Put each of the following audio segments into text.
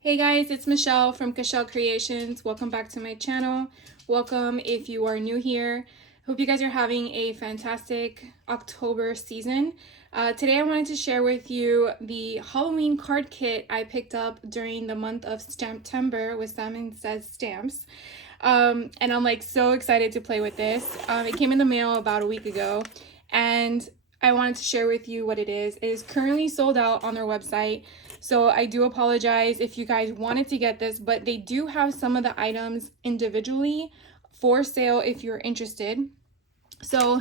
Hey guys, it's Michelle from Cashel Creations. Welcome back to my channel. Welcome if you are new here. Hope you guys are having a fantastic October season. Today I wanted to share with you the Halloween card kit I picked up during the month of Stamptember with Simon Says Stamps. And I'm like so excited to play with this. It came in the mail about a week ago and I wanted to share with you what it is. It is currently sold out on their website. So I do apologize if you guys wanted to get this, but they do have some of the items individually for sale if you're interested. So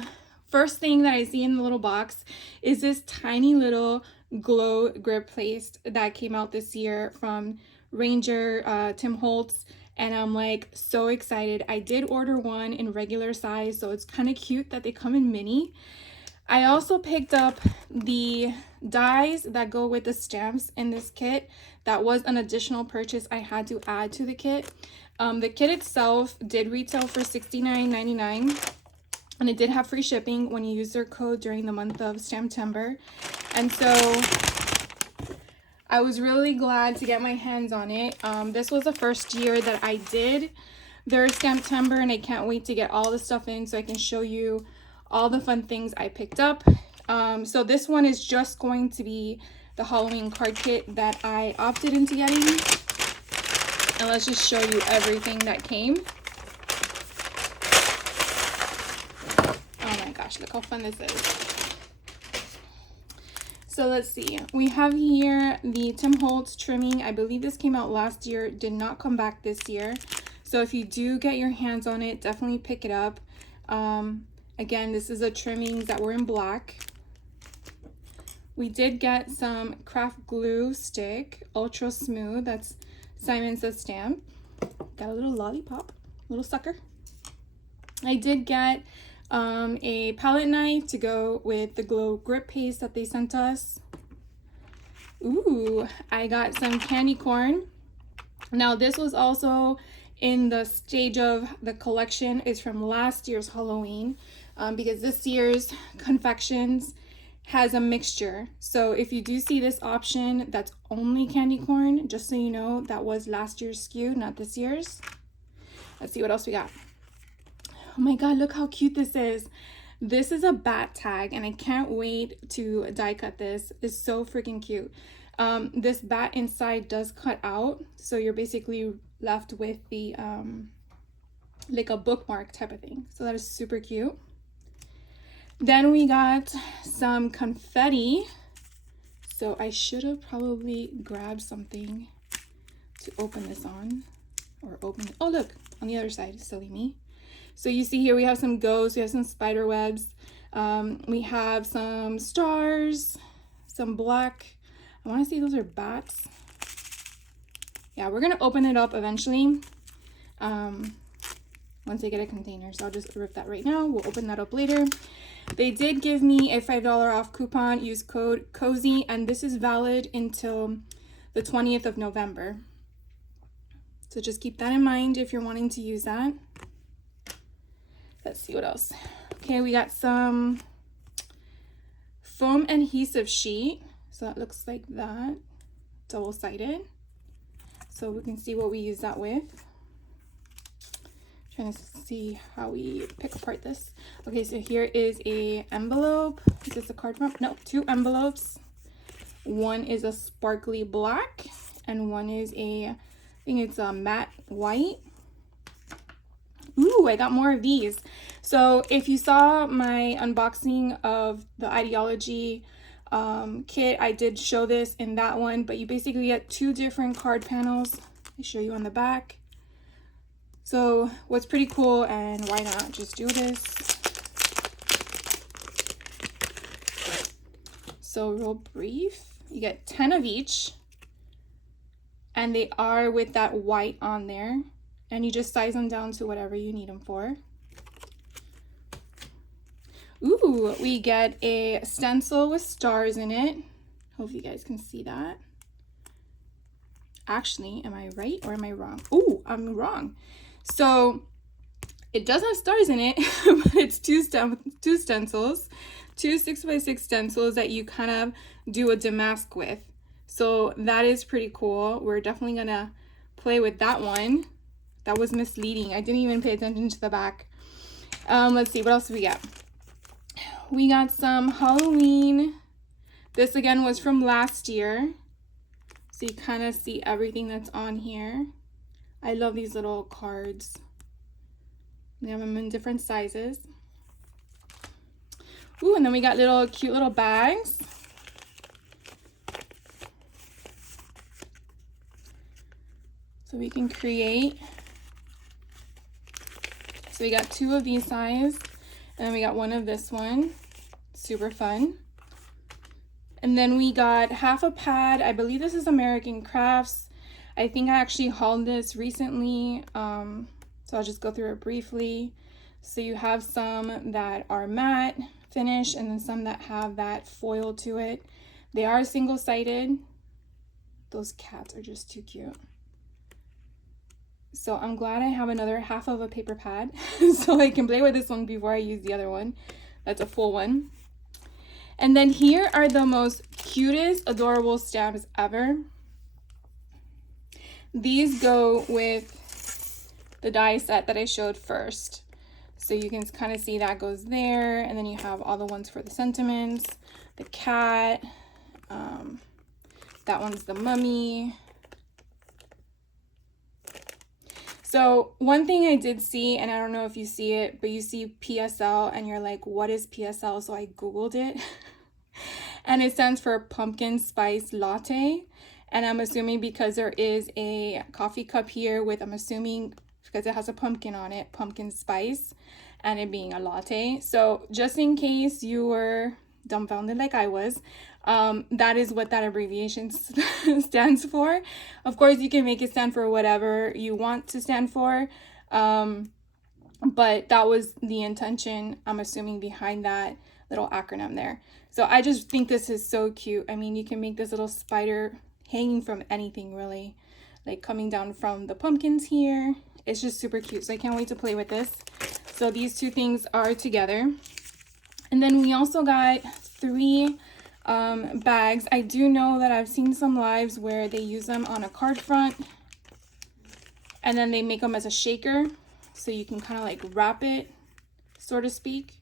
first thing that I see in the little box is this tiny little glow grip plate that came out this year from Ranger Tim Holtz. And I'm like so excited. I did order one in regular size, so it's kind of cute that they come in mini. I also picked up the dies that go with the stamps in this kit. That was an additional purchase I had to add to the kit. The kit itself did retail for $69.99 and it did have free shipping when you use their code during the month of Stamptember. And so I was really glad to get my hands on it. This was the first year that I did their Stamptember and I can't wait to get all the stuff in so I can show you all the fun things I picked up. So this one is just going to be the Halloween card kit that I opted into getting. And let's just show you everything that came. Oh my gosh, look how fun this is. So let's see. We have here the Tim Holtz trimming. I believe this came out last year, did not come back this year. So if you do get your hands on it, definitely pick it up. Again, this is a trimmings that were in black. We did get some craft glue stick, ultra smooth. That's Simon Says Stamp. Got a little lollipop, little sucker. I did get a palette knife to go with the glow grip paste that they sent us. Ooh, I got some candy corn. Now this was also in the stage of the collection is from last year's Halloween. Because this year's confections has a mixture. So if you do see this option that's only candy corn, just so you know, that was last year's SKU, not this year's. Let's see what else we got. Oh my god, look how cute this is. This is a bat tag and I can't wait to die cut this. It's so freaking cute. This bat inside does cut out, so you're basically left with the like a bookmark type of thing. So that is super cute. Then we got some confetti. So I should have probably grabbed something to open this on. Or open it. Oh, look, on the other side, silly me. So you see here we have some ghosts, we have some spider webs. We have some stars, some black. I want to say those are bats. Yeah, we're going to open it up eventually. Once I get a container. So I'll just rip that right now. We'll open that up later. They did give me a $5 off coupon. Use code COZY, and this is valid until the 20th of November. So just keep that in mind if you're wanting to use that. Let's see what else. Okay, we got some foam adhesive sheet. So that looks like that, double-sided. So we can see what we use that with. Trying to see how we pick apart this. Okay, so here is a envelope. Is this a card from? No, two envelopes. One is a sparkly black and one is I think it's a matte white. Ooh, I got more of these. So if you saw my unboxing of the Ideology kit, I did show this in that one, but you basically get two different card panels. I show you on the back. So what's pretty cool, and why not just do this? So real brief, you get 10 of each, and they are with that white on there, and you just size them down to whatever you need them for. Ooh, we get a stencil with stars in it. Hope you guys can see that. Actually, am I right or am I wrong? Ooh, I'm wrong. So it does have stars in it, but it's two stencils, two 6x6 stencils that you kind of do a damask with. So that is pretty cool. We're definitely gonna play with that one. That was misleading. I didn't even pay attention to the back. Let's see, what else do we got? We got some Halloween. This again was from last year. So you kind of see everything that's on here. I love these little cards. We have them in different sizes. Ooh, and then we got little cute little bags. So we can create. So we got 2 of these size, and then we got 1 of this one. Super fun. And then we got half a pad. I believe this is American Crafts. I think I actually hauled this recently, so I'll just go through it briefly. So you have some that are matte finish, and then some that have that foil to it. They are single-sided. Those cats are just too cute. So I'm glad I have another half of a paper pad so I can play with this one before I use the other one. That's a full one. And then here are the most cutest, adorable stamps ever. These go with the die set that I showed first. So you can kind of see that goes there. And then you have all the ones for the sentiments, the cat, that one's the mummy. So one thing I did see, and I don't know if you see it, but you see PSL and you're like, what is PSL? So I Googled it and it stands for pumpkin spice latte. And I'm assuming because there is a coffee cup here with, I'm assuming because it has a pumpkin on it, pumpkin spice, and it being a latte. So just in case you were dumbfounded like I was, that is what that abbreviation stands for. Of course, you can make it stand for whatever you want to stand for, but that was the intention, I'm assuming, behind that little acronym there. So I just think this is so cute. I mean, you can make this little spider hanging from anything, really, like coming down from the pumpkins here. It's just super cute, so I can't wait to play with this. So these 2 things are together. And then we also got 3 bags. I do know that I've seen some lives where they use them on a card front and then they make them as a shaker, so you can kind of like wrap it, so to speak.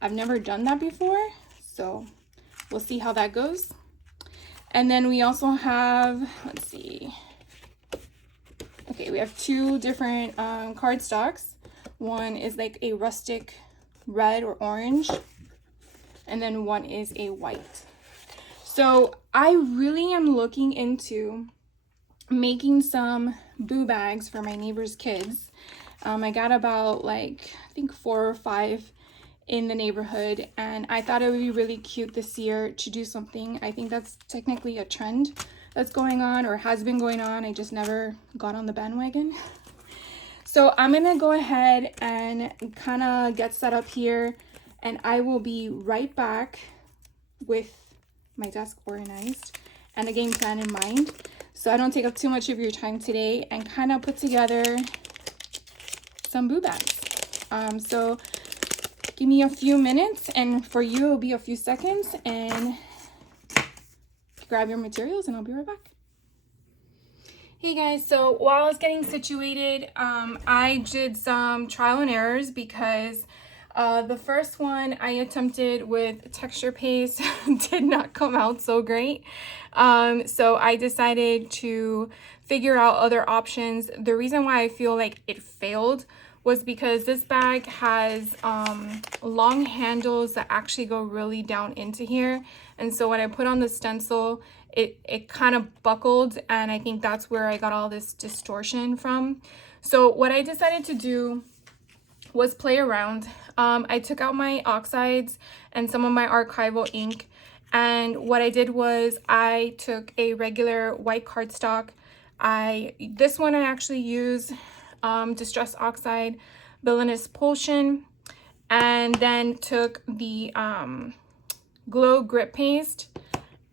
I've never done that before, so we'll see how that goes. And then we also have, let's see, okay, we have 2 different cardstocks. One is like a rustic red or orange, and then one is a white. So I really am looking into making some boo bags for my neighbor's kids. I got about like, I think 4 or 5 in the neighborhood, and I thought it would be really cute this year to do something. I think that's technically a trend that's going on or has been going on. I just never got on the bandwagon. So I'm gonna go ahead and kind of get set up here, and I will be right back with my desk organized and a game plan in mind, so I don't take up too much of your time today, and kind of put together some boo bags. So give me a few minutes, and for you it'll be a few seconds, and grab your materials and I'll be right back. Hey guys, so while I was getting situated, I did some trial and errors because the first one I attempted with texture paste did not come out so great. So I decided to figure out other options. The reason why I feel like it failed was because this bag has long handles that actually go really down into here. And so when I put on the stencil, it kind of buckled, and I think that's where I got all this distortion from. So what I decided to do was play around. I took out my oxides and some of my archival ink, and what I did was I took a regular white cardstock. This one I actually used Distress Oxide Villainous Potion, and then took the Glow Grip Paste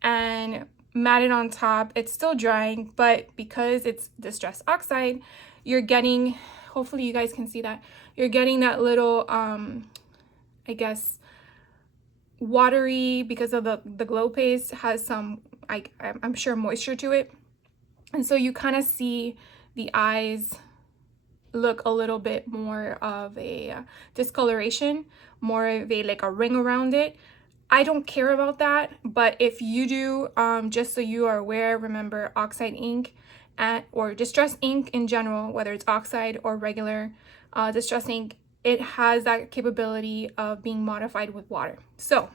and matted on top. It's still drying, but because it's Distress Oxide, you're getting, hopefully you guys can see that, you're getting that little I guess watery, because of the glow paste has some I'm sure, moisture to it. And so you kind of see the eyes look a little bit more of a discoloration, more of a like a ring around it. I don't care about that, but if you do, just so you are aware, remember oxide ink or distress ink in general, whether it's oxide or regular distress ink, it has that capability of being modified with water. So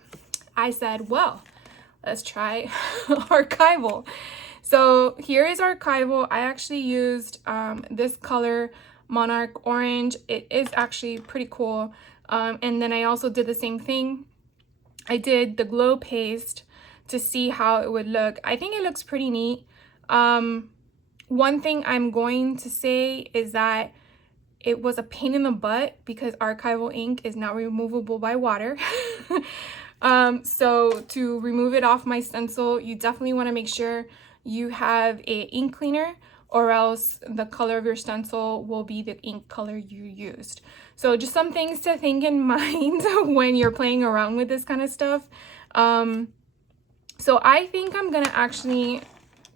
I said, well, let's try archival. So here is archival. I actually used this color, Monarch Orange. It is actually pretty cool. And then I also did the same thing. I did the glow paste to see how it would look. I think it looks pretty neat. One thing I'm going to say is that it was a pain in the butt because archival ink is not removable by water. So to remove it off my stencil, you definitely want to make sure you have a ink cleaner, or else the color of your stencil will be the ink color you used. So just some things to think in mind when you're playing around with this kind of stuff. So I think I'm gonna actually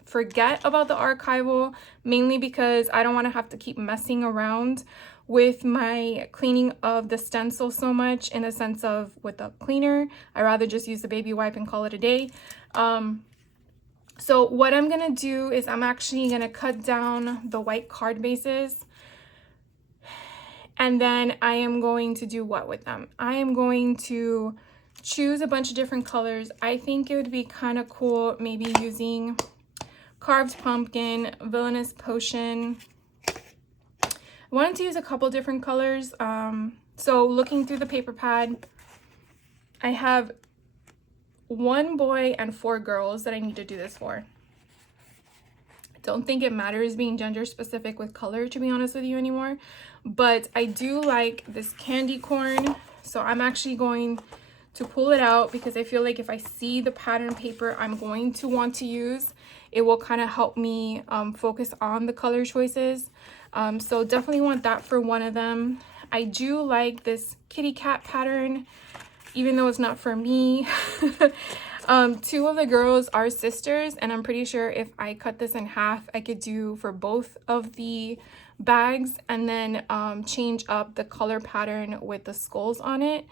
forget about the archival, mainly because I don't want to have to keep messing around with my cleaning of the stencil so much, in the sense of with the cleaner. I rather just use the baby wipe and call it a day. So what I'm gonna do is I'm actually gonna cut down the white card bases, and then I am going to do what with them? I am going to choose a bunch of different colors. I think it would be kind of cool maybe using Carved Pumpkin, Villainous Potion. I wanted to use a couple different colors. So looking through the paper pad, I have 1 boy and 4 girls that I need to do this for. I don't think it matters being gender specific with color, to be honest with you, anymore. But I do like this candy corn. So I'm actually going to pull it out because I feel like if I see the pattern paper I'm going to want to use, it will kind of help me focus on the color choices. So definitely want that for one of them. I do like this kitty cat pattern, even though it's not for me. 2 of the girls are sisters, and I'm pretty sure if I cut this in half, I could do for both of the bags, and then change up the color pattern with the skulls on it.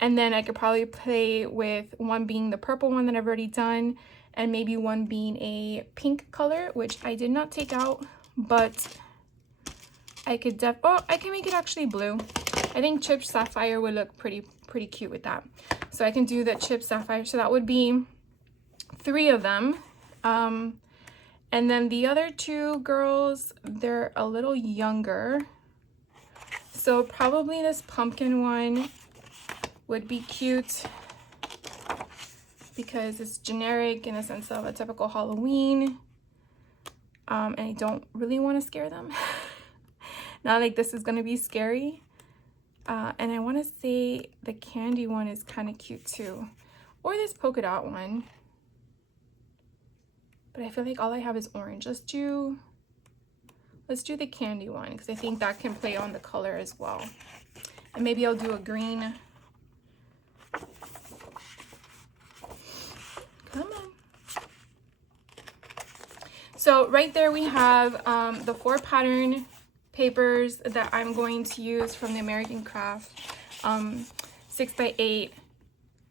And then I could probably play with one being the purple one that I've already done, and maybe one being a pink color, which I did not take out, but I could I can make it actually blue. I think Chipped Sapphire would look pretty cute with that. So I can do the Chipped Sapphire. So that would be 3 of them. And then the other 2 girls, they're a little younger. So probably this pumpkin one would be cute because it's generic in the sense of a typical Halloween. And I don't really want to scare them. Not like this is going to be scary. And I want to say the candy one is kind of cute too. Or this polka dot one. But I feel like all I have is orange. Let's do the candy one because I think that can play on the color as well. And maybe I'll do a green. Come on. So right there we have the 4 pattern papers that I'm going to use from the American Craft 6x8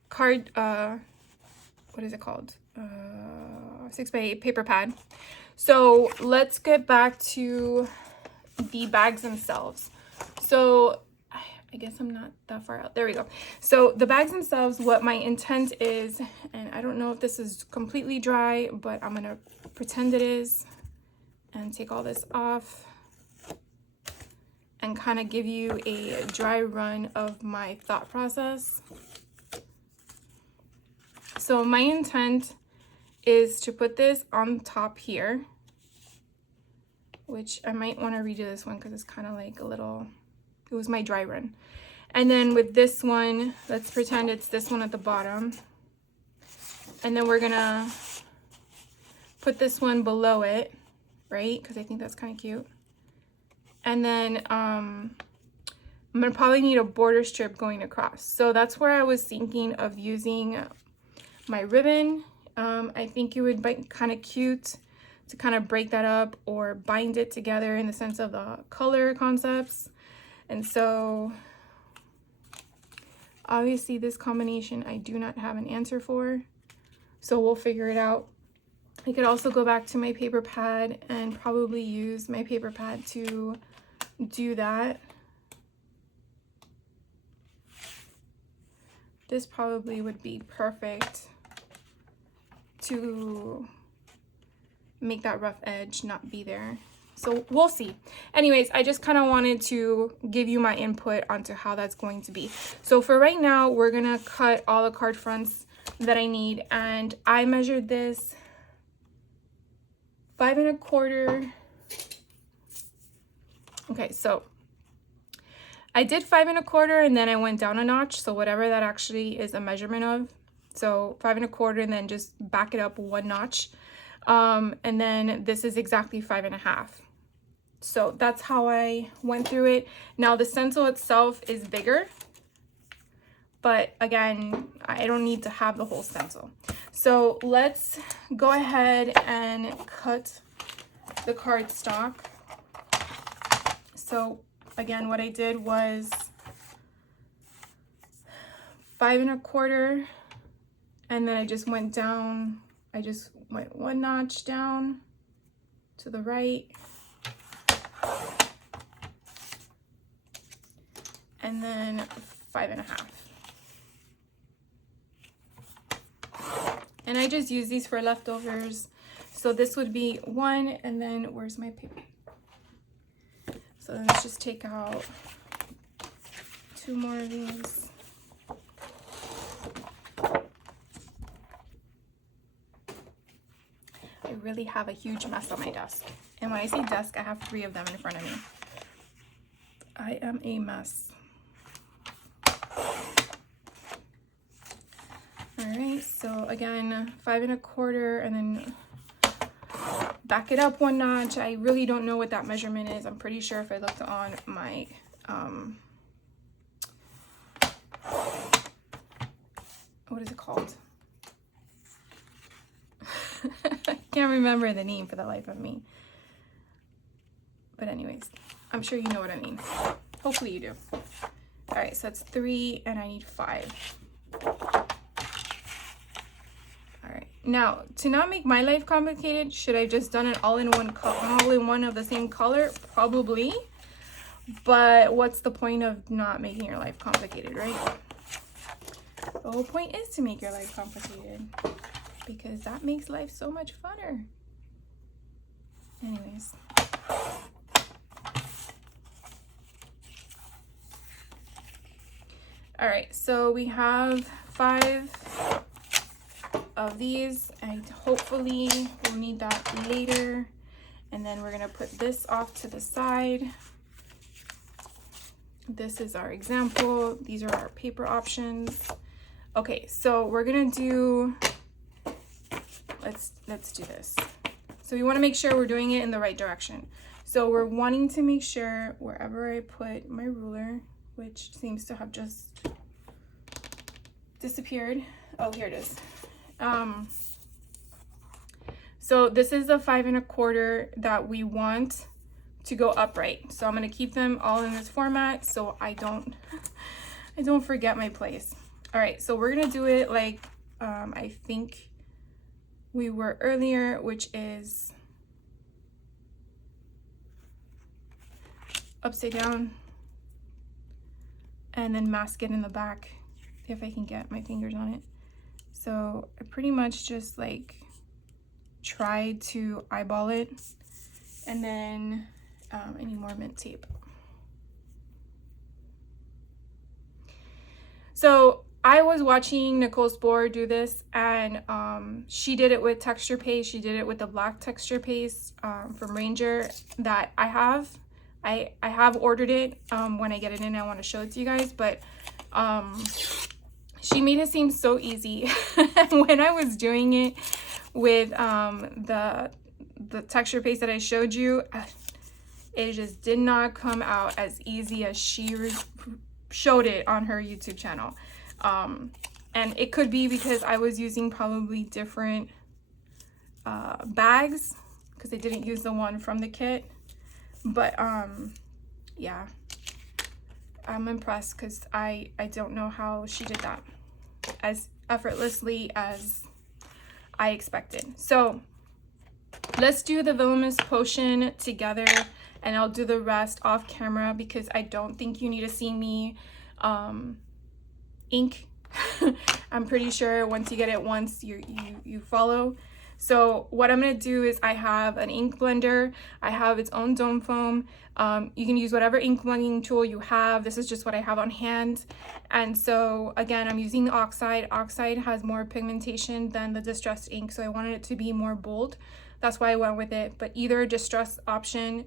card, what is it called? 6x8 paper pad. So let's get back to the bags themselves. So I guess I'm not that far out. There we go. So the bags themselves, what my intent is, and I don't know if this is completely dry, but I'm gonna pretend it is and take all this off and kind of give you a dry run of my thought process. So my intent is to put this on top here, which I might want to redo this one because it's kind of like a little, it was my dry run. And then with this one, let's pretend it's this one at the bottom. And then we're gonna put this one below it, right? Because I think that's kind of cute. And then I'm gonna probably need a border strip going across. So that's where I was thinking of using my ribbon I think it would be kind of cute to kind of break that up or bind it together in the sense of the color concepts. And so obviously this combination I do not have an answer for, so we'll figure it out. I could also go back to my paper pad and probably use my paper pad to do that. This probably would be perfect to make that rough edge not be there. So we'll see. Anyways, I just kind of wanted to give you my input onto how that's going to be. So for right now, we're gonna cut all the card fronts that I need, and I measured this 5 1/4. Okay, so I did 5 1/4 and then I went down a notch, so whatever that actually is a measurement of. So 5 1/4 and then just back it up 1 notch. And then this is exactly 5 1/2. So that's how I went through it. Now the stencil itself is bigger, but again, I don't need to have the whole stencil. So let's go ahead and cut the cardstock. So again, what I did was 5 1/4, and then I just went down. I just went 1 notch down to the right, and then 5 1/2. And I just use these for leftovers. So this would be 1, and then where's my paper? So then let's just take out 2 more of these. I really have a huge mess on my desk. And when I say desk, I have 3 of them in front of me. I am a mess. All right, so again, 5 1/4, and then back it up 1 notch. I really don't know what that measurement is. I'm pretty sure if I looked on my what is it called? I can't remember the name for the life of me. But anyways, I'm sure you know what I mean. Hopefully you do. All right, so that's 3 and I need 5. Now, to not make my life complicated, should I have just done it all in one of the same color? Probably. But what's the point of not making your life complicated, right? The whole point is to make your life complicated, because that makes life so much funner. Anyways. All right, so we have 5 of these. I hopefully will need that later, and then we're gonna put this off to the side. This is our example. These are our paper options. Okay, so we're gonna do, let's do this. So we want to make sure we're doing it in the right direction. So we're wanting to make sure wherever I put my ruler, which seems to have just disappeared. Oh, here it is. So this is the 5 1/4 that we want to go upright. So I'm going to keep them all in this format so I don't forget my place. All right, so we're going to do it like I think we were earlier, which is upside down, and then mask it in the back if I can get my fingers on it. So I pretty much just like try to eyeball it, and then I need more mint tape. So I was watching Nicole Spohr do this, and she did it with texture paste. She did it with the black texture paste from Ranger that I have. I have ordered it. When I get it in, I want to show it to you guys, but she made it seem so easy. When I was doing it with the texture paste that I showed you, it just did not come out as easy as she showed it on her YouTube channel. And it could be because I was using probably different bags, because I didn't use the one from the kit. But yeah, I'm impressed because I don't know how she did that as effortlessly as I expected. So let's do the Villainous Potion together, and I'll do the rest off camera because I don't think you need to see me ink. I'm pretty sure once you get it once, you follow. So what I'm going to do is I have an ink blender. I have its own dome foam. You can use whatever ink blending tool you have. This is just what I have on hand. And so again, I'm using the Oxide. Oxide has more pigmentation than the Distressed ink, so I wanted it to be more bold. That's why I went with it. But either Distressed option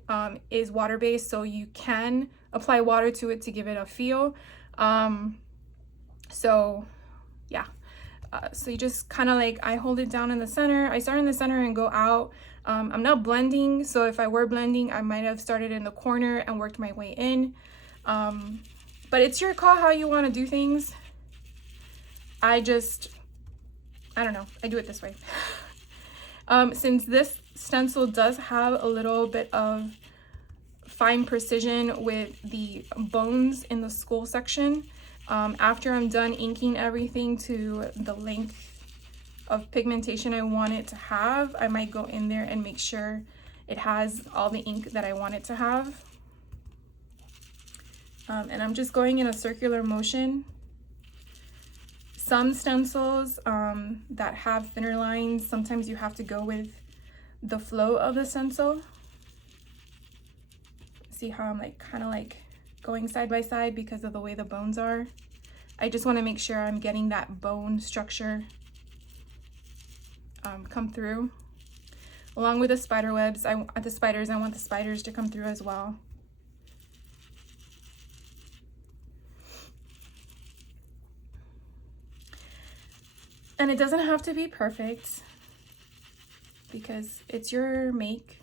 is water-based, so you can apply water to it to give it a feel. So yeah. So you just kind of like, I hold it down in the center. I start in the center and go out. I'm not blending, so if I were blending, I might have started in the corner and worked my way in. But it's your call how you want to do things. I don't know. I do it this way. Since this stencil does have a little bit of fine precision with the bones in the skull section, after I'm done inking everything to the length of pigmentation I want it to have, I might go in there and make sure it has all the ink that I want it to have. And I'm just going in a circular motion. Some stencils that have thinner lines, sometimes you have to go with the flow of the stencil. See how I'm like kind of like going side by side because of the way the bones are. I just want to make sure I'm getting that bone structure come through. Along with the spider webs, I want the spiders to come through as well. And it doesn't have to be perfect because it's your make.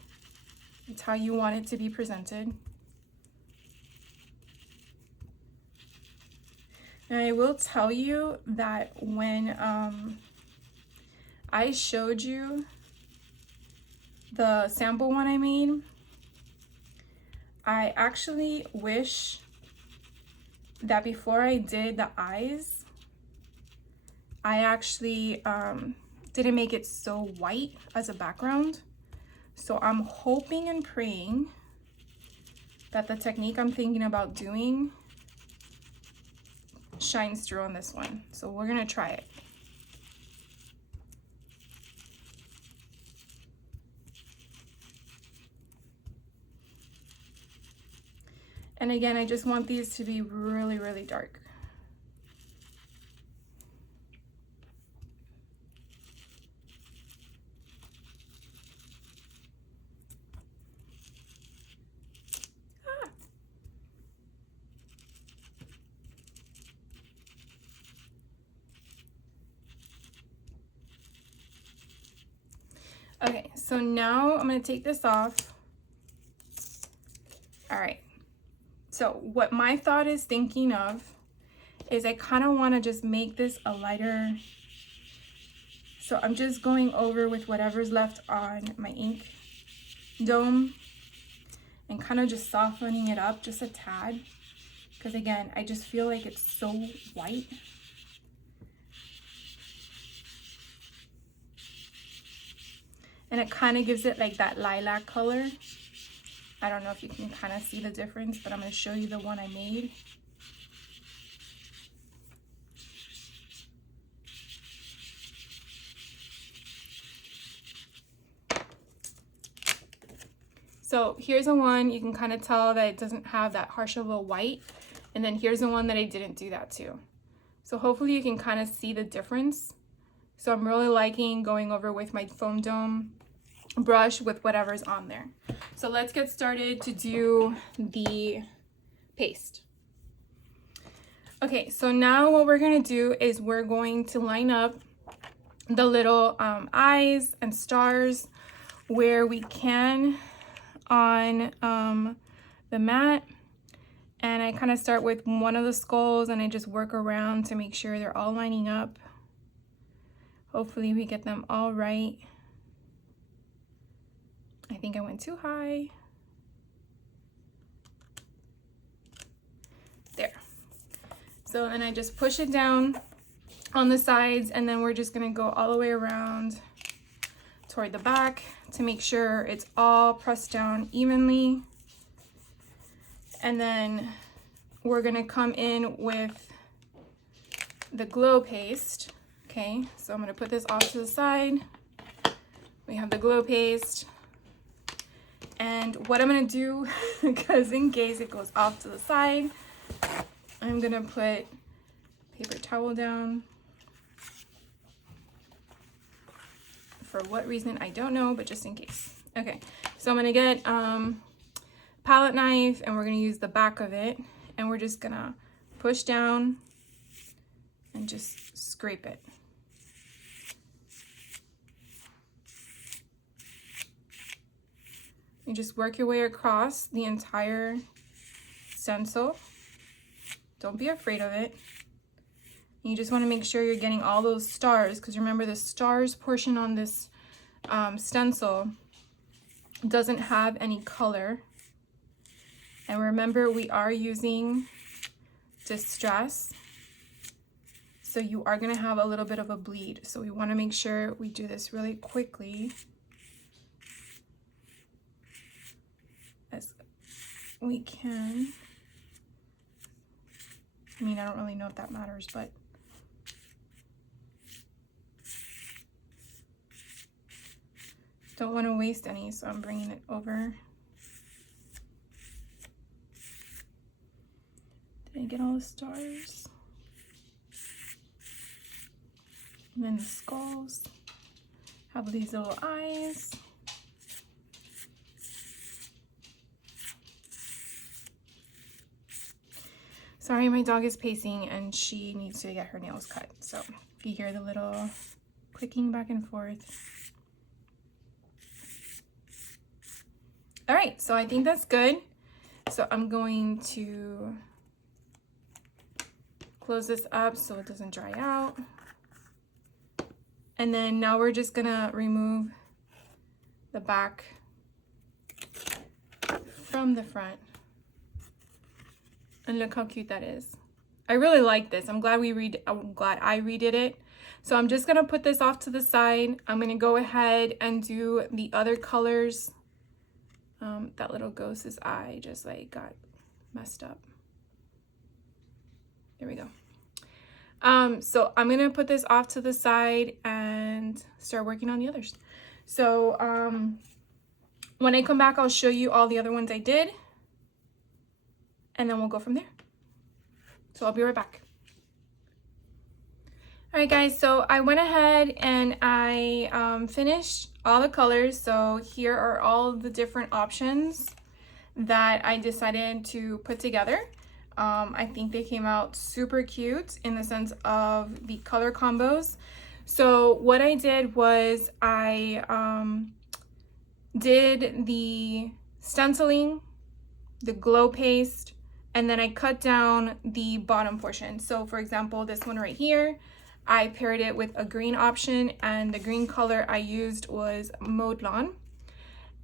It's how you want it to be presented. And I will tell you that when I showed you the sample one I made, I actually wish that before I did the eyes, I actually didn't make it so white as a background. So I'm hoping and praying that the technique I'm thinking about doing shines through on this one. So we're gonna try it. And again, I just want these to be really, really dark. Okay, so now I'm going to take this off. All right. So what my thought is thinking of is I kind of want to just make this a lighter. So I'm just going over with whatever's left on my ink dome and kind of just softening it up just a tad. Because again, I just feel like it's so white. And it kind of gives it like that lilac color. I don't know if you can kind of see the difference, but I'm going to show you the one I made. So here's the one, you can kind of tell that it doesn't have that harsh of a white. And then here's the one that I didn't do that to. So hopefully you can kind of see the difference. So I'm really liking going over with my foam dome brush with whatever's on there. So let's get started to do the paste. Okay, so now what we're going to do is we're going to line up the little eyes and stars where we can on the mat, And I kind of start with one of the skulls and I just work around to make sure they're all lining up. Hopefully we get them all right. I think I went too high. There. So then I just push it down on the sides, and then we're just gonna go all the way around toward the back to make sure it's all pressed down evenly. And then we're gonna come in with the glow paste. Okay, so I'm gonna put this off to the side. We have the glow paste. And what I'm gonna do, because in case it goes off to the side, I'm gonna put paper towel down. For what reason, I don't know, but just in case. Okay, so I'm gonna get palette knife and we're gonna use the back of it, and we're just gonna push down and just scrape it. You just work your way across the entire stencil. Don't be afraid of it. You just want to make sure you're getting all those stars, because remember the stars portion on this stencil doesn't have any color. And remember, we are using Distress, so you are going to have a little bit of a bleed. So we want to make sure we do this really quickly as we can. I mean, I don't really know if that matters, but don't want to waste any, so I'm bringing it over. Did I get all the stars? And then the skulls have these little eyes. Sorry, my dog is pacing and she needs to get her nails cut. So if you hear the little clicking back and forth. All right, so I think that's good. So I'm going to close this up so it doesn't dry out. And then now we're just gonna remove the back from the front. And look how cute that is. I really like this. I'm glad I redid it. So I'm just gonna put this off to the side. I'm gonna go ahead and do the other colors. That little ghost's eye just like got messed up. There we go. So I'm gonna put this off to the side and start working on the others. So when I come back, I'll show you all the other ones I did, and then we'll go from there. So I'll be right back. All right, guys, so I went ahead and I finished all the colors. So here are all the different options that I decided to put together. I think they came out super cute in the sense of the color combos. So what I did was I did the stenciling, the glow paste, and then I cut down the bottom portion. So for example, this one right here, I paired it with a green option, and the green color I used was Maude Lawn.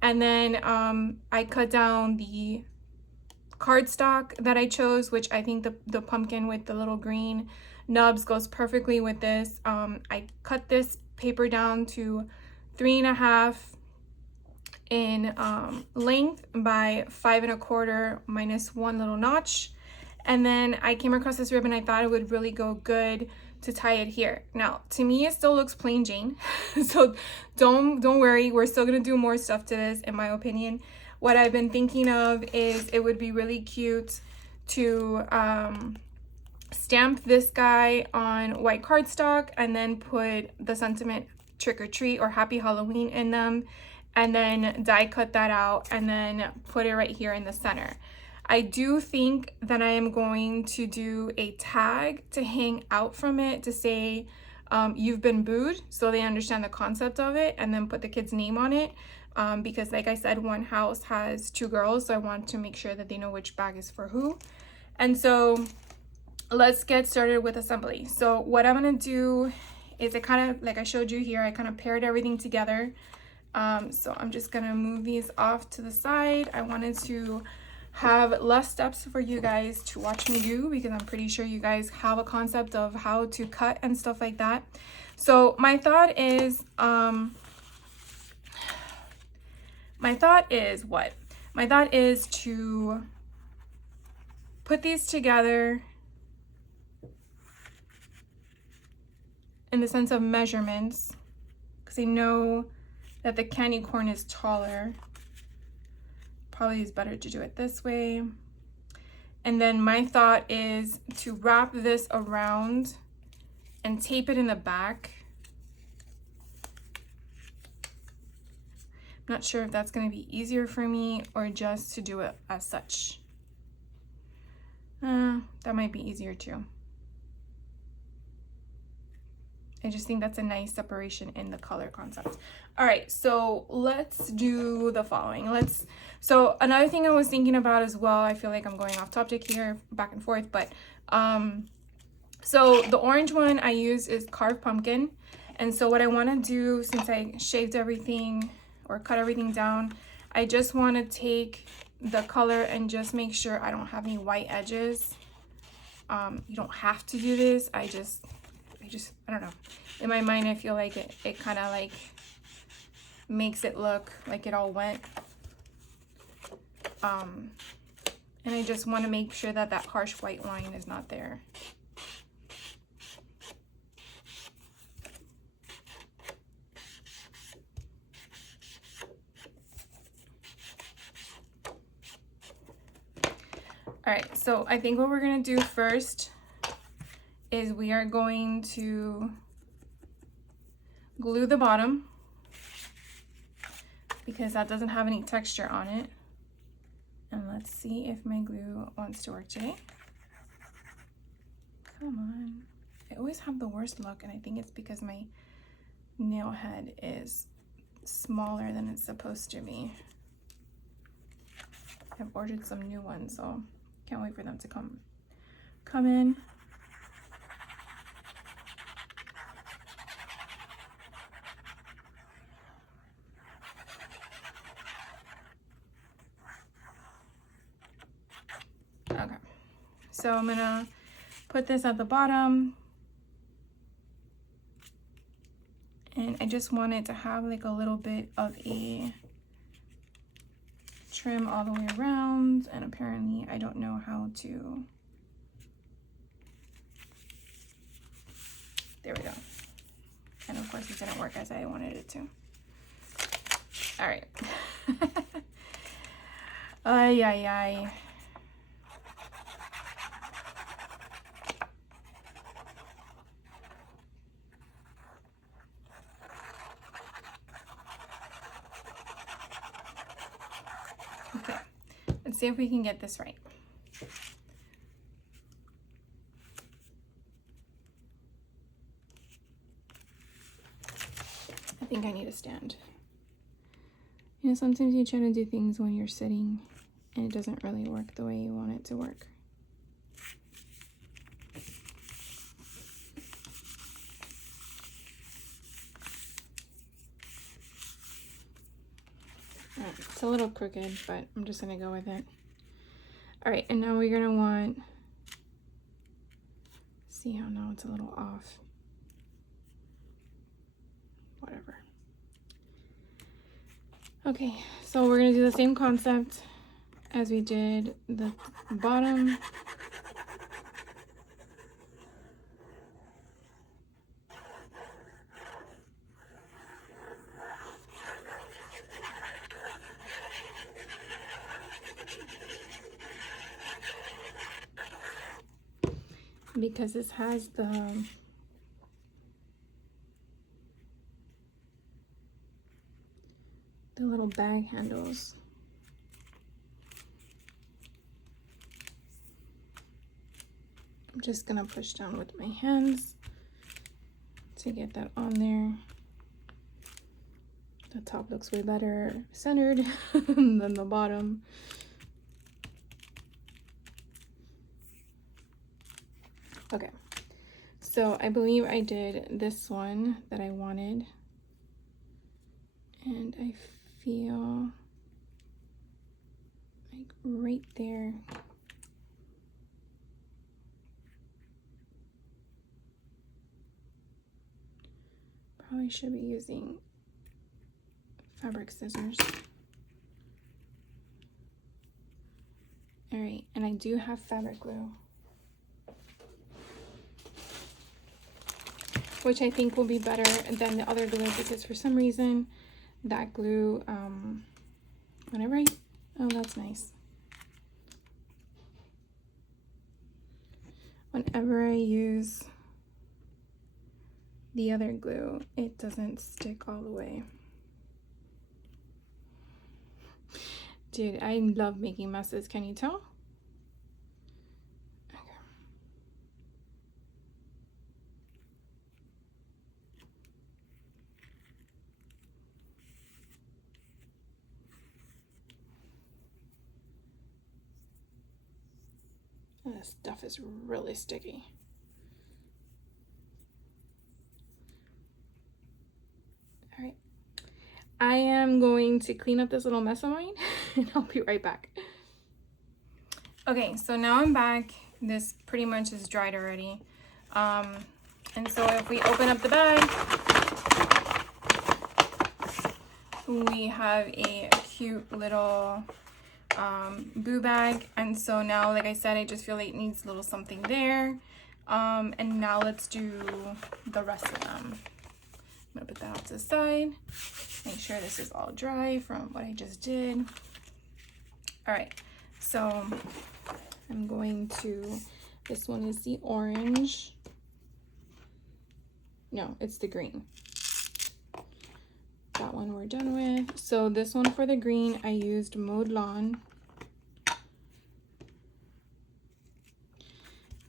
And then I cut down the cardstock that I chose, which I think the pumpkin with the little green nubs goes perfectly with this. I cut this paper down to 3.5 in length by 5 1/4 minus one little notch. And then I came across this ribbon. I thought it would really go good to tie it here. Now, to me, it still looks plain Jane. So don't worry. We're still gonna do more stuff to this, in my opinion. What I've been thinking of is it would be really cute to stamp this guy on white cardstock and then put the sentiment trick or treat or happy Halloween in them, and then die cut that out and then put it right here in the center. I do think that I am going to do a tag to hang out from it to say you've been booed, so they understand the concept of it, and then put the kid's name on it. Because like I said, one house has 2 girls, so I want to make sure that they know which bag is for who. And so let's get started with assembly. So what I'm gonna do is, I kind of, like I showed you here, I kind of paired everything together. So I'm just gonna move these off to the side. I wanted to have less steps for you guys to watch me do, because I'm pretty sure you guys have a concept of how to cut and stuff like that. So my thought is what? My thought is to put these together in the sense of measurements, because I know that the candy corn is taller. Probably is better to do it this way. And then my thought is to wrap this around and tape it in the back. I'm not sure if that's going to be easier for me or just to do it as such. That might be easier too. I just think that's a nice separation in the color concept. All right, so let's do the following. So another thing I was thinking about as well, I feel like I'm going off topic here, back and forth, but so the orange one I use is carved pumpkin. And so what I want to do, since I shaved everything or cut everything down, I just want to take the color and just make sure I don't have any white edges. You don't have to do this. I don't know. In my mind, I feel like it kind of like makes it look like it all went. And I just want to make sure that that harsh white line is not there. All right, so I think what we're gonna do first is we are going to glue the bottom, because that doesn't have any texture on it. And let's see if my glue wants to work today. Come on. I always have the worst luck, and I think it's because my nail head is smaller than it's supposed to be. I've ordered some new ones, so can't wait for them to come in. Okay, so I'm gonna put this at the bottom, and I just want it to have like a little bit of a trim all the way around, and apparently I don't know how to. There we go. And of course it didn't work as I wanted it to. All right. Ay, ay, ay. Okay, let's see if we can get this right. I think I need a stand. You know, sometimes you try to do things when you're sitting and it doesn't really work the way you want it to work. All right, it's a little crooked, but I'm just gonna go with it. All right, and now we're gonna want, see how now it's a little off. Whatever. Okay, so we're gonna do the same concept as we did the bottom. Because this has the little bag handles. I'm just gonna push down with my hands to get that on there. The top looks way better centered than the bottom. Okay, so I believe I did this one that I wanted, and I feel like right there. Probably should be using fabric scissors. All right, and I do have fabric glue, which I think will be better than the other glue, because for some reason that glue, oh, that's nice. Whenever I use the other glue, it doesn't stick all the way. Dude, I love making messes, can you tell? Okay. Oh, this stuff is really sticky. All right. I am going to clean up this little mess of mine and I'll be right back. Okay, so now I'm back. This pretty much is dried already. And so if we open up the bag, we have a cute little boo bag. And so now, like I said, I just feel like it needs a little something there. And now let's do the rest of them. I'm gonna put that off to the side. Make sure this is all dry from what I just did. All right, so I'm going to, this one is the orange. No, it's the green. That one we're done with. So this one for the green, I used Mowed Lawn.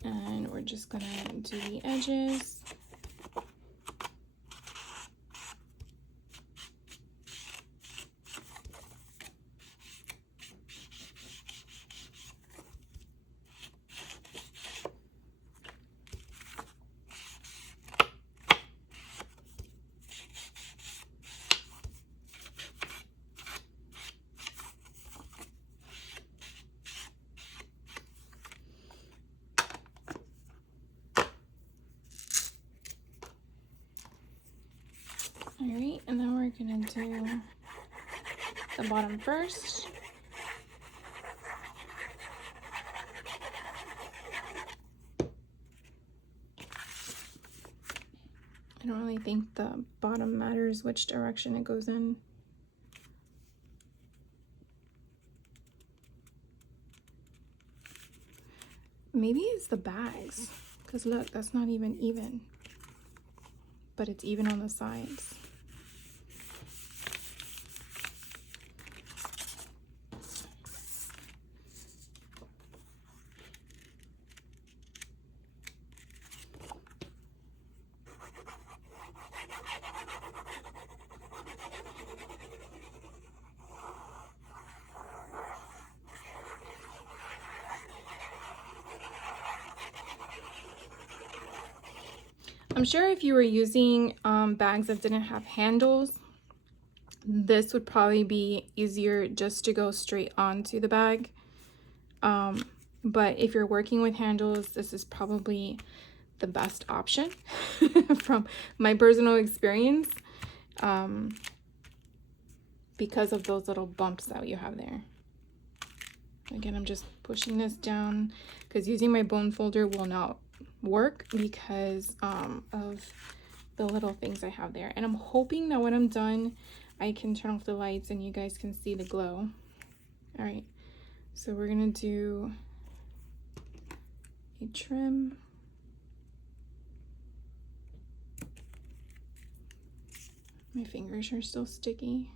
And we're just gonna do the edges. All right, and then we're gonna do the bottom first. I don't really think the bottom matters which direction it goes in. Maybe it's the bags, because look, that's not even, but it's even on the sides. I'm sure if you were using bags that didn't have handles, this would probably be easier just to go straight onto the bag. But if you're working with handles, this is probably the best option from my personal experience, because of those little bumps that you have there. Again, I'm just pushing this down because using my bone folder will not work because of the little things I have there. And I'm hoping that when I'm done, I can turn off the lights and you guys can see the glow. All right, so we're gonna do a trim. My fingers are still sticky.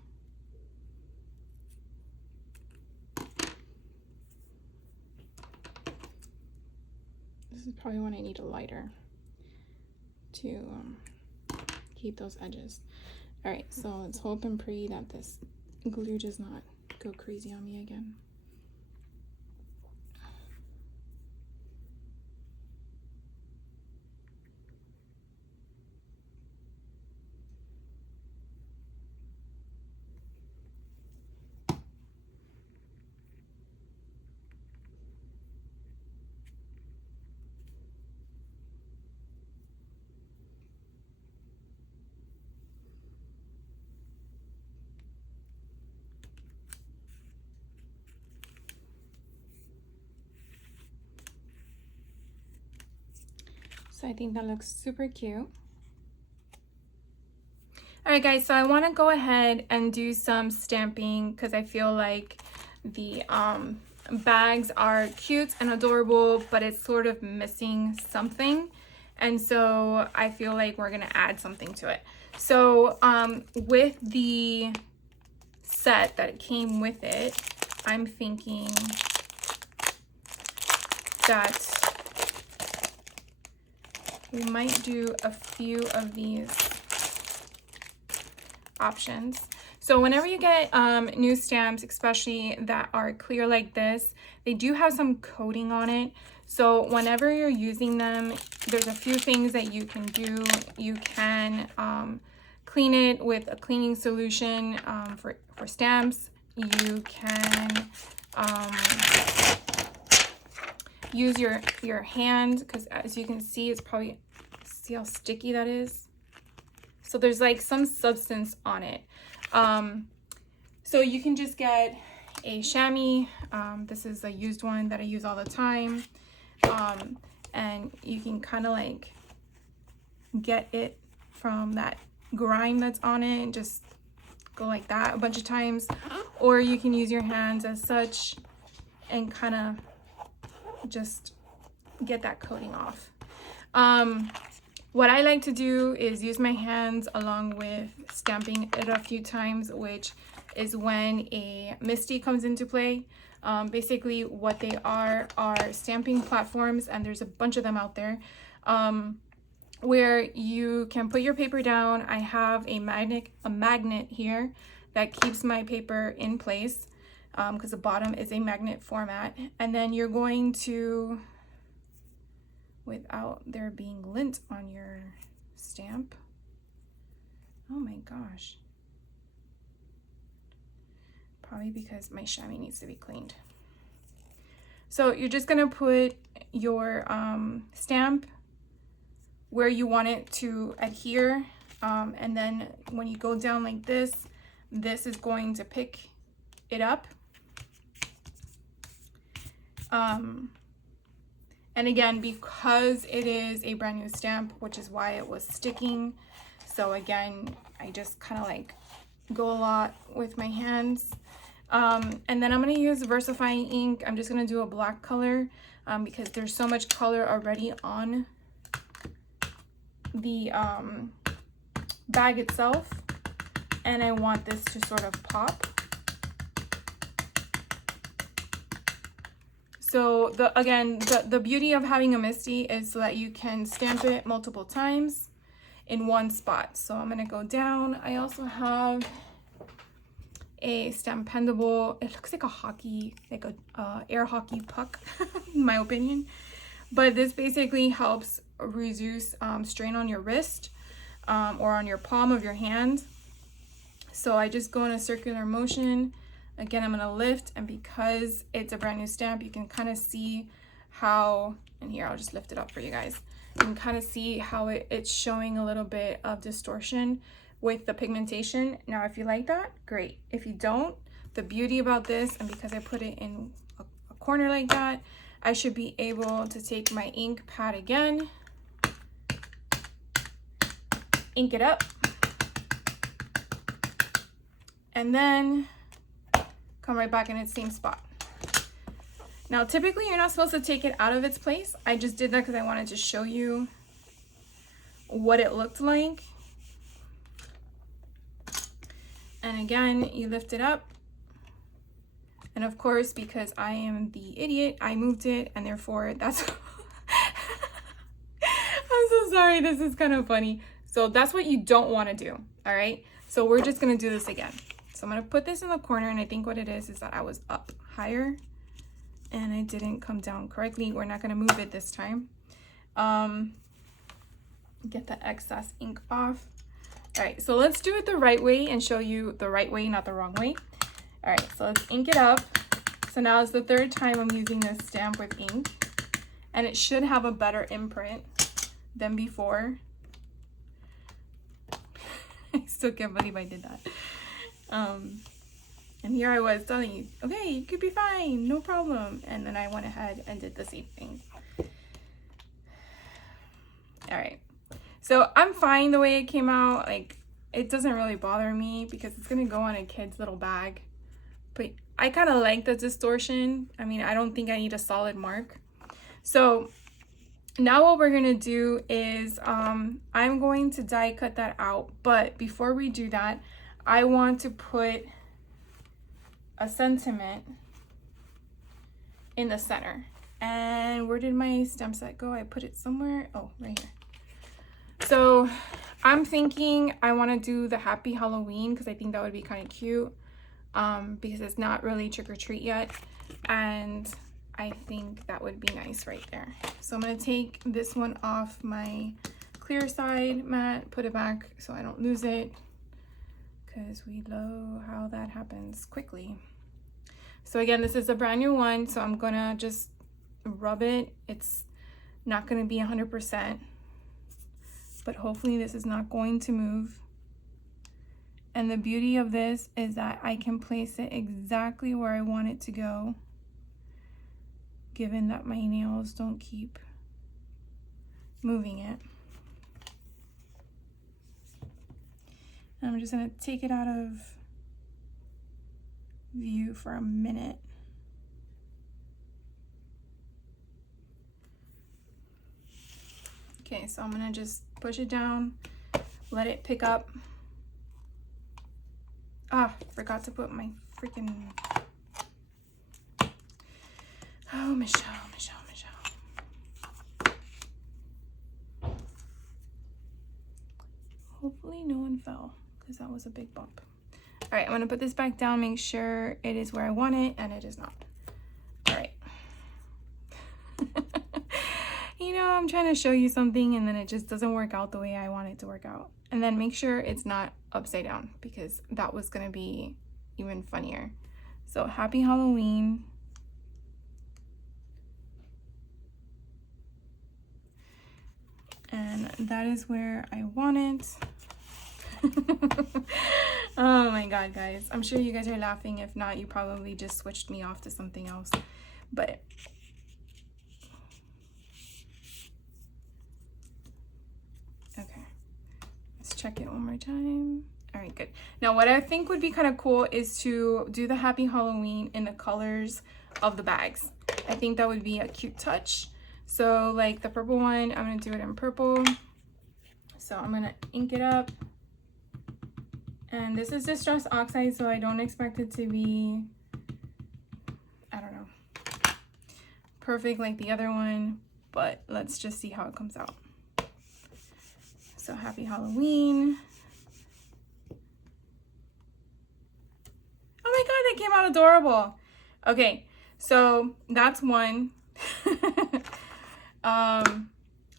This is probably when I need a lighter to keep those edges. All right, so let's hope and pray that this glue does not go crazy on me again. So I think that looks super cute. All right, guys, so I want to go ahead and do some stamping because I feel like the bags are cute and adorable, but it's sort of missing something. And so I feel like we're gonna add something to it. So with the set that came with it, I'm thinking that we might do a few of these options. So whenever you get new stamps, especially that are clear like this, they do have some coating on it. So whenever you're using them, there's a few things that you can do. You can clean it with a cleaning solution for stamps. You can use your hand, because as you can see, it's probably, see how sticky that is? So there's like some substance on it. So you can just get a chamois. This is a used one that I use all the time. And you can kind of like get it from that grime that's on it and just go like that a bunch of times. Or you can use your hands as such and kind of just get that coating off. What I like to do is use my hands along with stamping it a few times, which is when a MISTI comes into play. Basically what they are stamping platforms, and there's a bunch of them out there, where you can put your paper down. I have a magnet here that keeps my paper in place, because the bottom is a magnet format. And then you're going to, without there being lint on your stamp, oh my gosh, probably because my chamois needs to be cleaned. So you're just gonna put your stamp where you want it to adhere, and then when you go down like this, this is going to pick it up. And again, because it is a brand new stamp, which is why it was sticking. So again, I just kind of like go a lot with my hands. And then I'm going to use VersaFine ink. I'm just going to do a black color because there's so much color already on the bag itself. And I want this to sort of pop. So the beauty of having a MISTI is so that you can stamp it multiple times in one spot. So I'm gonna go down. I also have a Stampendable. It looks like a hockey, like a air hockey puck, in my opinion. But this basically helps reduce strain on your wrist or on your palm of your hand. So I just go in a circular motion. Again, I'm gonna lift, and because it's a brand new stamp, you can kind of see how, and here, I'll just lift it up for you guys. You can kind of see how it's showing a little bit of distortion with the pigmentation. Now, if you like that, great. If you don't, the beauty about this, and because I put it in a corner like that, I should be able to take my ink pad again, ink it up, and then come right back in its same spot. Now, typically you're not supposed to take it out of its place. I just did that because I wanted to show you what it looked like. And again, you lift it up. And of course, because I am the idiot, I moved it, and therefore that's, I'm so sorry, this is kind of funny. So that's what you don't want to do, all right? So we're just gonna do this again. So I'm gonna put this in the corner, and I think what it is that I was up higher and I didn't come down correctly. We're not gonna move it this time. Get the excess ink off. All right, so let's do it the right way and show you the right way, not the wrong way. All right, so let's ink it up. So now it's the third time I'm using this stamp with ink, and it should have a better imprint than before. I still can't believe I did that. And here I was telling you, okay, you could be fine, no problem. And then I went ahead and did the same thing. All right. So I'm fine the way it came out. Like, it doesn't really bother me because it's gonna go on a kid's little bag. But I kind of like the distortion. I mean, I don't think I need a solid mark. So now what we're gonna do is I'm going to die cut that out. But before we do that, I want to put a sentiment in the center. And where did my stem set go? I put it somewhere. Oh, right here. So I'm thinking I want to do the Happy Halloween because I think that would be kind of cute, because it's not really trick or treat yet, and I think that would be nice right there. So I'm going to take this one off my clear side mat, put it back so I don't lose it, because we know how that happens quickly. So again, this is a brand new one, so I'm gonna just rub it. It's not gonna be 100%, but hopefully this is not going to move. And the beauty of this is that I can place it exactly where I want it to go, given that my nails don't keep moving it. And I'm just gonna take it out of view for a minute. Okay, so I'm gonna just push it down, let it pick up. Ah, forgot to put my freaking... Oh, Michelle. Hopefully no one fell, because that was a big bump. All right, I'm gonna put this back down, make sure it is where I want it, and it is not. All right. You know, I'm trying to show you something and then it just doesn't work out the way I want it to work out. And then make sure it's not upside down, because that was gonna be even funnier. So Happy Halloween. And that is where I want it. Oh my god, guys, I'm sure you guys are laughing. If not, you probably just switched me off to something else. But okay, let's check it one more time. All right, good. Now what I think would be kind of cool is to do the Happy Halloween in the colors of the bags. I think that would be a cute touch. So like the purple one, I'm gonna do it in purple. So I'm gonna ink it up. And this is Distress Oxide, so I don't expect it to be, I don't know, perfect like the other one, but let's just see how it comes out. So Happy Halloween. Oh my god, that came out adorable. Okay, so that's one.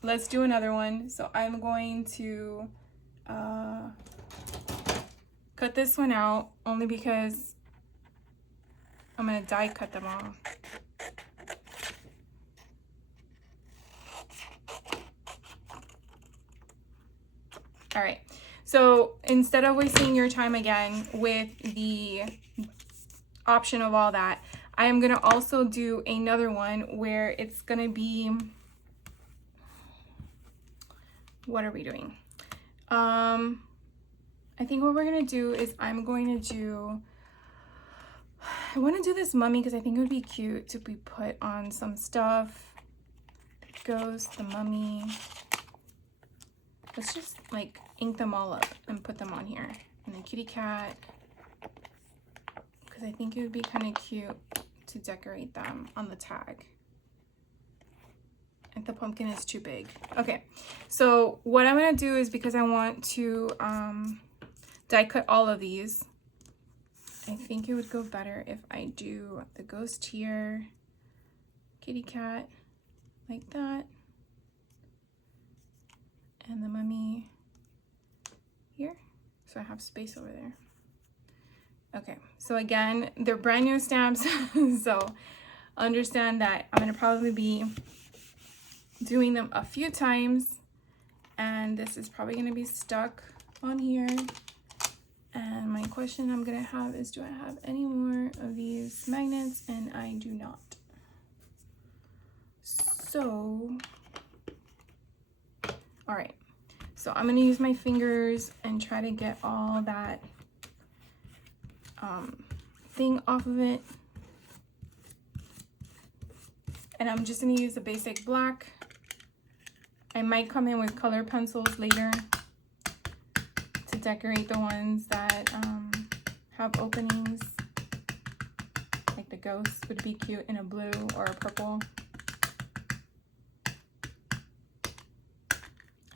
Let's do another one. So I'm going to cut this one out only because I'm gonna die cut them all. All right, so instead of wasting your time again with the option of all that, I am gonna also do another one where it's gonna be, what are we doing? I think what we're gonna do is I want to do this mummy because I think it would be cute to be put on some stuff. Ghost, the mummy. Let's just like ink them all up and put them on here. And then kitty cat, because I think it would be kind of cute to decorate them on the tag. And the pumpkin is too big. Okay, so what I'm gonna do is, because I want to die cut all of these, I think it would go better if I do the ghost here, kitty cat like that, and the mummy here, so I have space over there. Okay, so again, they're brand new stamps, so understand that I'm gonna probably be doing them a few times, and this is probably gonna be stuck on here. And my question I'm gonna have is, do I have any more of these magnets? And I do not. So, all So I'm gonna use my fingers and try to get all that thing off of it. And I'm just gonna use the basic black. I might come in with color pencils later to decorate the ones that have openings. Like the ghost would be cute in a blue or a purple.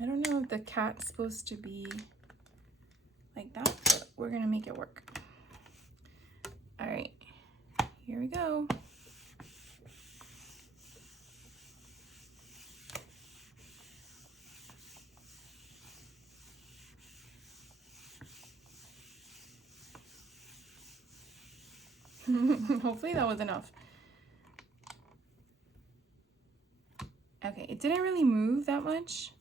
I don't know if the cat's supposed to be like that, but we're gonna make it work. All right, here we go. Hopefully that was enough. Okay, it didn't really move that much.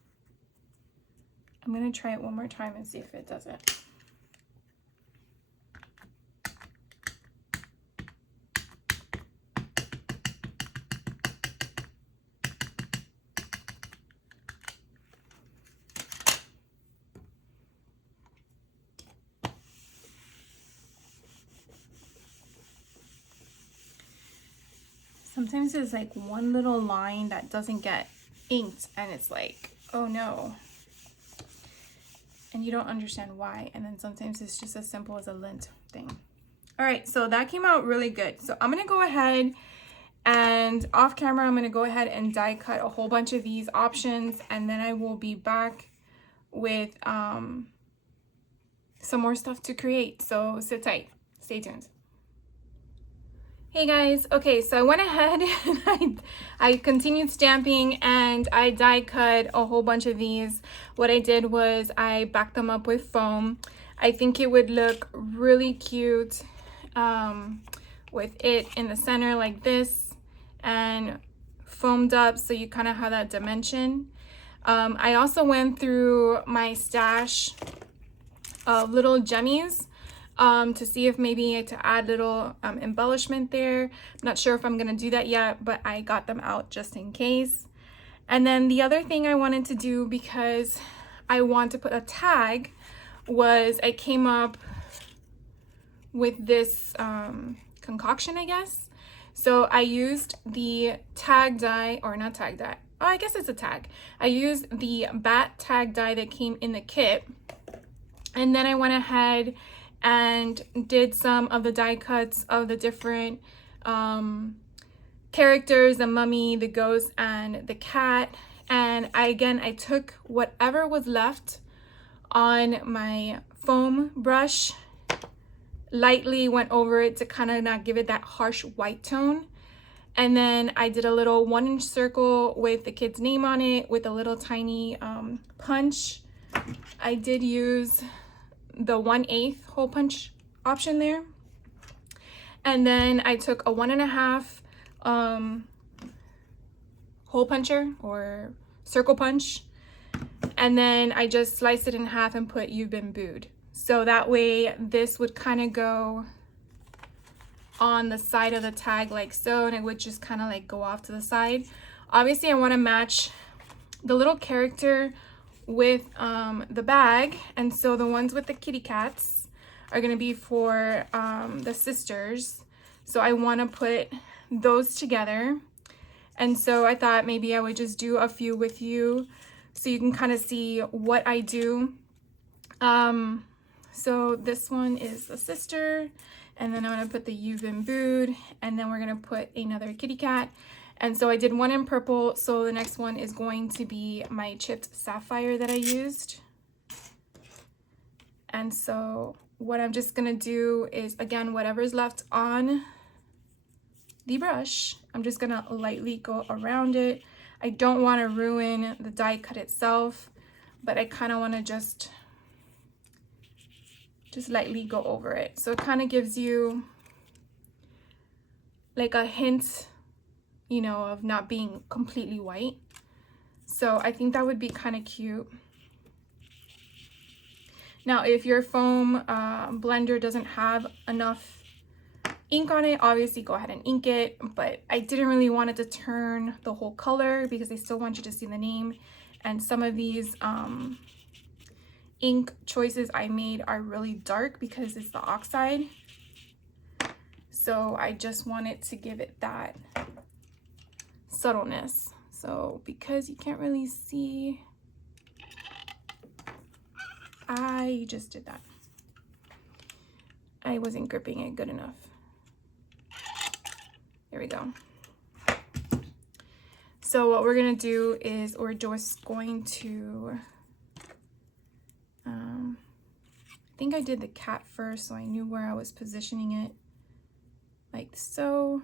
I'm gonna try it one more time and see if it does it. Sometimes there's like one little line that doesn't get inked and it's like, oh no. And you don't understand why. And then sometimes it's just as simple as a lint thing. All right, so that came out really good. So I'm gonna go ahead and off camera, I'm gonna go ahead and die cut a whole bunch of these options, and then I will be back with some more stuff to create. So sit tight, stay tuned. Hey guys, okay, so I went ahead and I continued stamping and I die cut a whole bunch of these. What I did was I backed them up with foam. I think it would look really cute with it in the center like this and foamed up so you kind of have that dimension. I also went through my stash of little jemmies to see if maybe to add little embellishment there. I'm not sure if I'm gonna do that yet, but I got them out just in case. And then the other thing I wanted to do, because I want to put a tag, was I came up with this concoction, I guess. So I used the tag die, or not tag die, oh, I guess it's a tag. I used the bat tag die that came in the kit. And then I went ahead and did some of the die cuts of the different characters, the mummy, the ghost, and the cat. And I took whatever was left on my foam brush, lightly went over it to kind of not give it that harsh white tone. And then I did a little 1-inch circle with the kid's name on it with a little tiny punch. I did use the 1/8 hole punch option there. And then I took a 1.5 hole puncher or circle punch. And then I just sliced it in half and put "You've been booed." So that way this would kind of go on the side of the tag like so, and it would just kind of like go off to the side. Obviously I want to match the little character with the bag, and so the ones with the kitty cats are going to be for the sisters. So I want to put those together, and so I thought maybe I would just do a few with you so you can kind of see what I do. So this one is the sister, and then I'm going to put the "You've been booed," and then we're going to put another kitty cat. And so I did one in purple, so the next one is going to be my chipped sapphire that I used. And so what I'm just gonna do is, again, whatever's left on the brush, I'm just gonna lightly go around it. I don't wanna ruin the die cut itself, but I kinda wanna just lightly go over it. So it kind of gives you like a hint, you know, of not being completely white. So I think that would be kind of cute. Now, if your foam blender doesn't have enough ink on it, obviously go ahead and ink it, but I didn't really want it to turn the whole color because I still want you to see the name. And some of these ink choices I made are really dark because it's the oxide. So I just wanted to give it that subtleness. So because you can't really see, I just did that. I wasn't gripping it good enough. There we go. So what we're gonna do is we're just going to, I think I did the cat first, so I knew where I was positioning it, like so.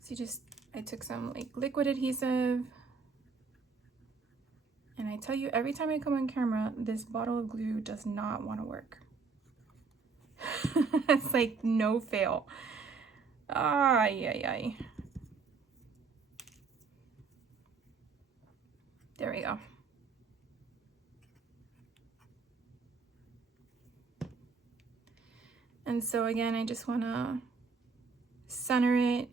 So I took some like liquid adhesive, and I tell you, every time I come on camera, this bottle of glue does not want to work. It's like no fail. Ay. There we go. And so again, I just want to center it.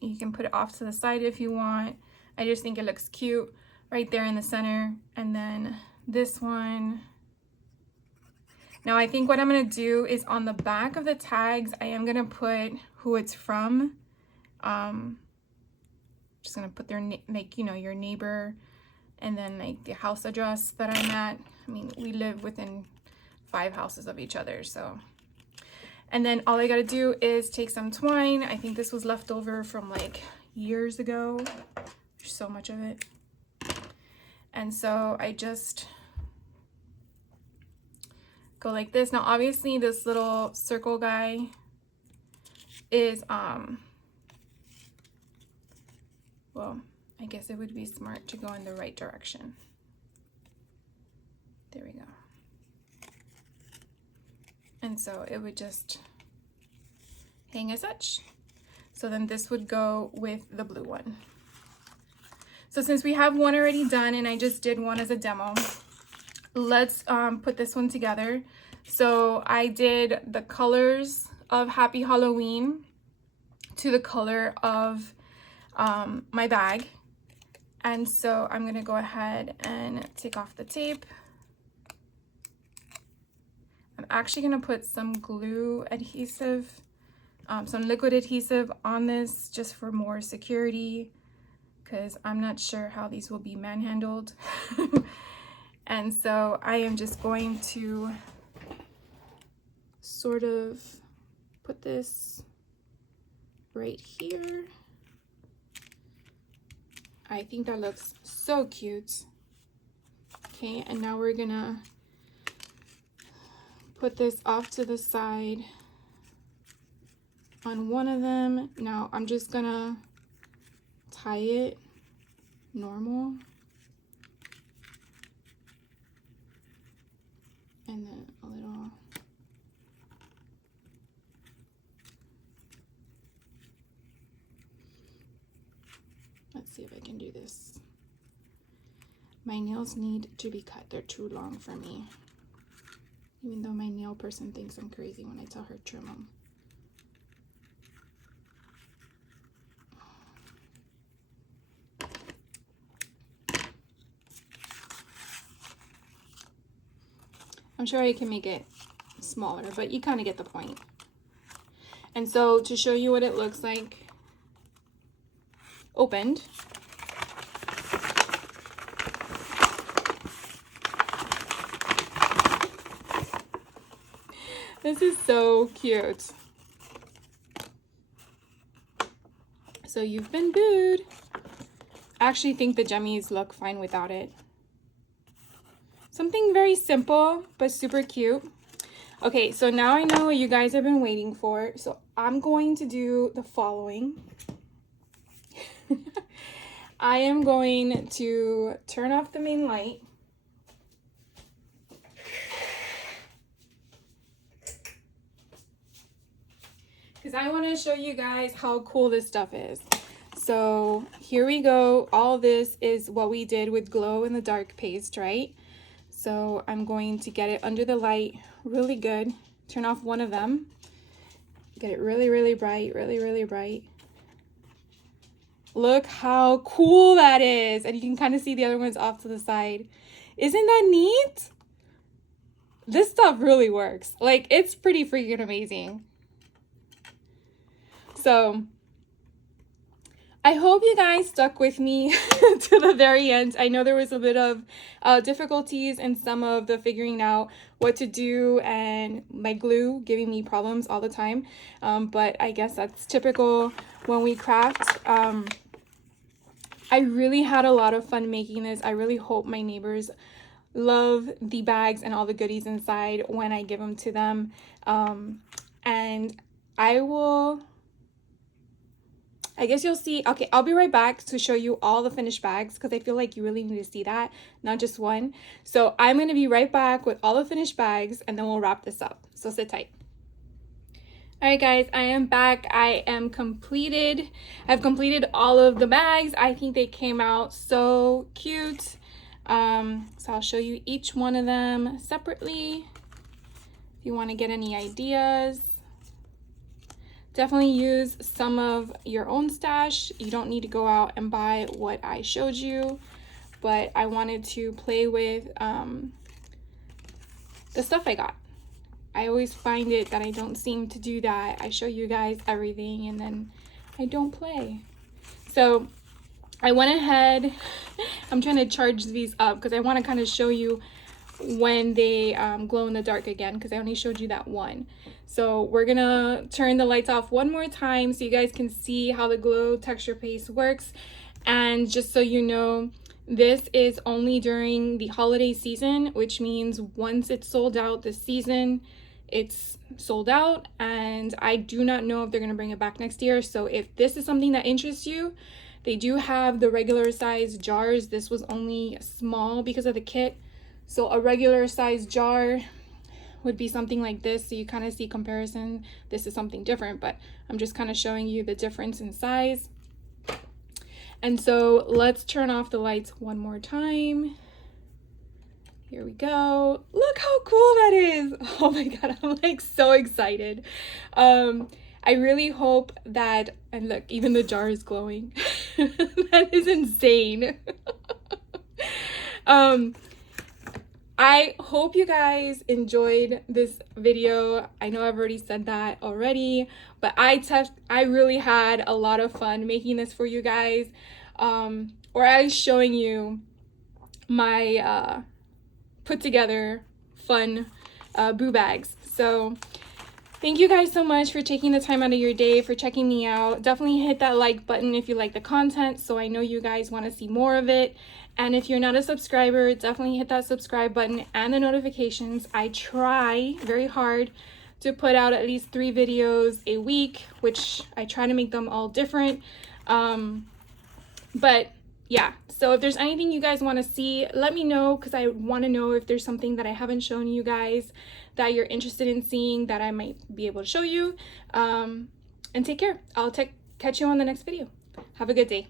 You can put it off to the side if you want. I just think it looks cute right there in the center. And then this one. Now I think what I'm gonna do is on the back of the tags, I am gonna put who it's from. Just gonna put their like, you know, your neighbor, and then like the house address that I'm at. I mean, we live within 5 houses of each other, so. And then all I gotta do is take some twine. I think this was left over from like years ago. There's so much of it. And so I just go like this. Now obviously this little circle guy is well, I guess it would be smart to go in the right direction. There we go. And so it would just hang as such. So then this would go with the blue one. So since we have one already done and I just did one as a demo, let's put this one together. So I did the colors of Happy Halloween to the color of my bag. And so I'm gonna go ahead and take off the tape. I'm actually gonna put some glue adhesive, some liquid adhesive on this just for more security, because I'm not sure how these will be manhandled. And so I am just going to sort of put this right here. I think that looks so cute. Okay, and now we're gonna put this off to the side on one of them. Now I'm just gonna tie it normal. And then a little. Let's see if I can do this. My nails need to be cut. They're too long for me. Even though my nail person thinks I'm crazy when I tell her trim them. I'm sure I can make it smaller, but you kind of get the point. And so to show you what it looks like opened, this is so cute. So you've been booed. I actually think the jummies look fine without it. Something very simple, but super cute. Okay, so now I know what you guys have been waiting for. So I'm going to do the following. I am going to turn off the main light. Because I want to show you guys how cool this stuff is. So here we go. All this is what we did with glow in the dark paste, right? So I'm going to get it under the light really good. Turn off one of them. Get it really, really bright, really, really bright. Look how cool that is. And you can kind of see the other ones off to the side. Isn't that neat? This stuff really works. Like, it's pretty freaking amazing. So I hope you guys stuck with me to the very end. I know there was a bit of difficulties in some of the figuring out what to do and my glue giving me problems all the time. But I guess that's typical when we craft. I really had a lot of fun making this. I really hope my neighbors love the bags and all the goodies inside when I give them to them. And I guess you'll see. Okay, I'll be right back to show you all the finished bags because I feel like you really need to see that, not just one. So I'm going to be right back with all the finished bags and then we'll wrap this up. So sit tight. All right, guys, I am back. I've completed all of the bags. I think they came out so cute. So I'll show you each one of them separately if you want to get any ideas. Definitely use some of your own stash. You don't need to go out and buy what I showed you, but I wanted to play with the stuff I got. I always find it that I don't seem to do that. I show you guys everything and then I don't play. So I went ahead, I'm trying to charge these up because I want to kind of show you when they glow in the dark again because I only showed you that one. So we're gonna turn the lights off one more time so you guys can see how the glow texture paste works. And just so you know, this is only during the holiday season, which means once it's sold out this season, it's sold out, and I do not know if they're gonna bring it back next year. So if this is something that interests you, they do have the regular size jars. This was only small because of the kit. So a regular size jar would be something like this. So you kind of see comparison. This is something different, but I'm just kind of showing you the difference in size. And so let's turn off the lights one more time. Here we go. Look how cool that is. Oh my God, I'm like so excited. I really hope that, and look, even the jar is glowing. That is insane. I hope you guys enjoyed this video. I know I've already said that already, but I really had a lot of fun making this for you guys, or I was showing you my put together fun boo bags. So thank you guys so much for taking the time out of your day, for checking me out. Definitely hit that like button if you like the content, so I know you guys want to see more of it. And if you're not a subscriber, definitely hit that subscribe button and the notifications. I try very hard to put out at least 3 videos a week, which I try to make them all different. But yeah, so if there's anything you guys want to see, let me know, because I want to know if there's something that I haven't shown you guys that you're interested in seeing that I might be able to show you. And take care. I'll catch you on the next video. Have a good day.